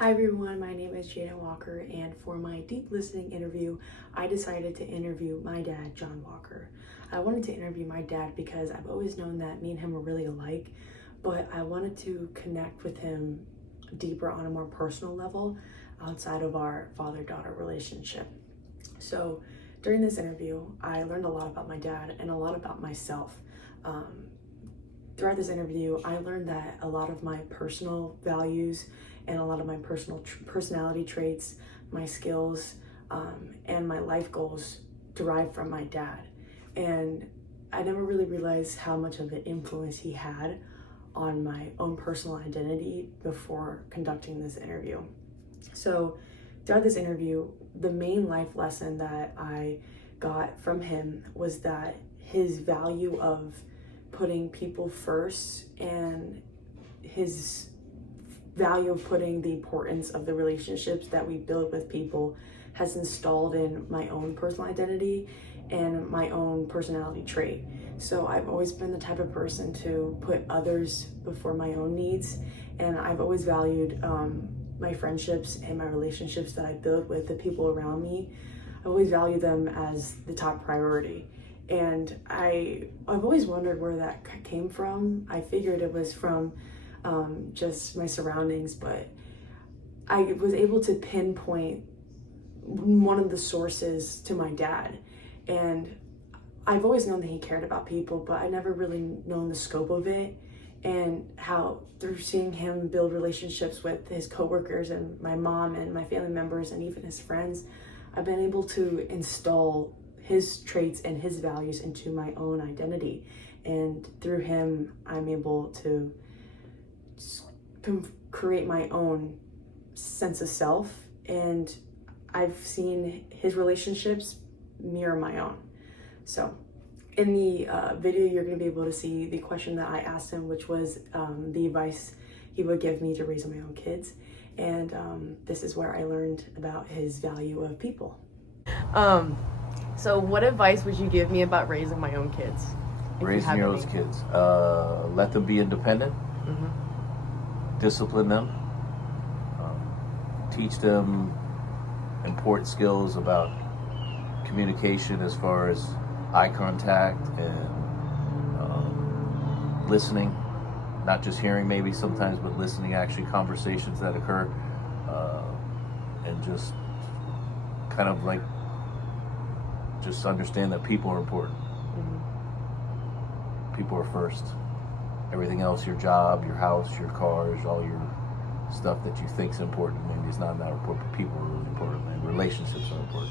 Hi everyone, my name is Jada Walker, and for my deep listening interview, I decided to interview my dad, John Walker. I wanted to interview my dad because I've always known that me and him were really alike, but I wanted to connect with him deeper on a more personal level outside of our father-daughter relationship. So during this interview, I learned a lot about my dad and a lot about myself. Throughout this interview, I learned that a lot of my personal values and a lot of my personality traits, my skills, and my life goals derive from my dad. And I never really realized how much of an influence he had on my own personal identity before conducting this interview. So throughout this interview, the main life lesson that I got from him was that his value of putting people first and his value of putting the importance of the relationships that we build with people has installed in my own personal identity and my own personality trait. So I've always been the type of person to put others before my own needs, and I've always valued my friendships and my relationships that I build with the people around me. I always value them as the top priority. And I've always wondered where that came from. I figured it was from just my surroundings, but I was able to pinpoint one of the sources to my dad. And I've always known that he cared about people, but I never really known the scope of it, and how through seeing him build relationships with his coworkers and my mom and my family members and even his friends, I've been able to install his traits and his values into my own identity. And through him, I'm able to create my own sense of self. And I've seen his relationships mirror my own. So in the video, you're going to be able to see the question that I asked him, which was the advice he would give me to raise my own kids. And this is where I learned about his value of people. So what advice would you give me about raising my own kids? Raising your own kids. Let them be independent. Discipline them. Teach them important skills about communication as far as eye contact and listening. Not just hearing maybe sometimes, but listening, actually conversations that occur. And just kind of like just understand that people are important. People are first. Everything else, your job, your house, your cars, all your stuff that you think is important, maybe it's not that important, but people are really important, and relationships are important.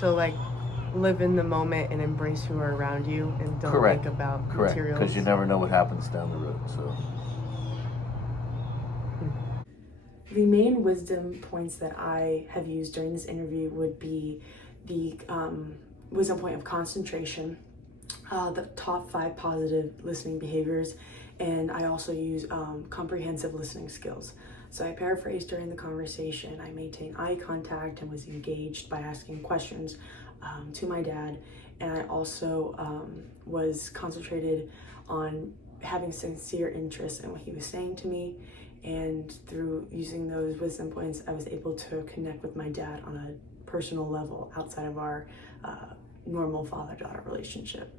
So like live in the moment and embrace who are around you, and don't think about materials. Because you never know what happens down the road. So the main wisdom points that I have used during this interview would be the wisdom point of concentration, the top 5 positive listening behaviors, and I also use comprehensive listening skills. So I paraphrased during the conversation. I maintained eye contact and was engaged by asking questions to my dad, and I also was concentrated on having sincere interest in what he was saying to me. And through using those wisdom points, I was able to connect with my dad on a personal level outside of our normal father-daughter relationship.